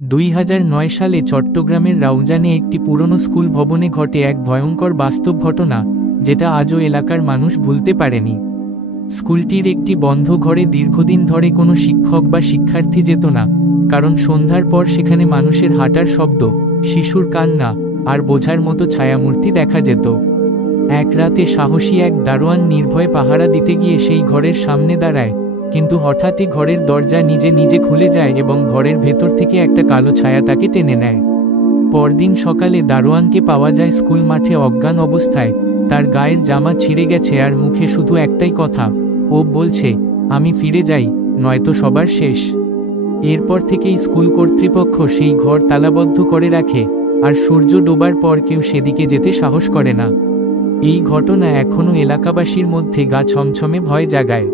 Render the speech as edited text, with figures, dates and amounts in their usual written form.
2009 সালে চট্টগ্রামের রাউজানে একটি পুরনো স্কুল ভবনে ঘটে এক ভয়ঙ্কর বাস্তব ঘটনা, যেটা আজও এলাকার মানুষ ভুলতে পারেনি। স্কুলটির একটি বন্ধ ঘরে দীর্ঘদিন ধরে কোনো শিক্ষক বা শিক্ষার্থী যেত না, কারণ সন্ধ্যার পর সেখানে মানুষের হাঁটার শব্দ, শিশুর কান্না আর বোঝার মতো ছায়ামূর্তি দেখা যেত। এক রাতে সাহসী এক দারোয়ান নির্ভয়ে পাহারা দিতে গিয়ে সেই ঘরের সামনে দাঁড়ায়, কিন্তু হঠাৎই ঘরের দরজা নিজে নিজে খুলে যায় এবং ঘরের ভেতর থেকে একটা কালো ছায়া তাকে টেনে নেয়। পরদিন সকালে দারোয়ানকে পাওয়া যায় স্কুল মাঠে অজ্ঞান অবস্থায়, তার গায়ের জামা ছিঁড়ে গেছে আর মুখে শুধু একটাই কথা, ও বলছে, আমি ফিরে যাই, নয়তো সবার শেষ। এরপর থেকেই স্কুল কর্তৃপক্ষ সেই ঘর তালাবদ্ধ করে রাখে, আর সূর্য ডোবার পর কেউ সেদিকে যেতে সাহস করে না। এই ঘটনা এখনও এলাকাবাসীর মধ্যে গা ছমছমে ভয় জাগায়।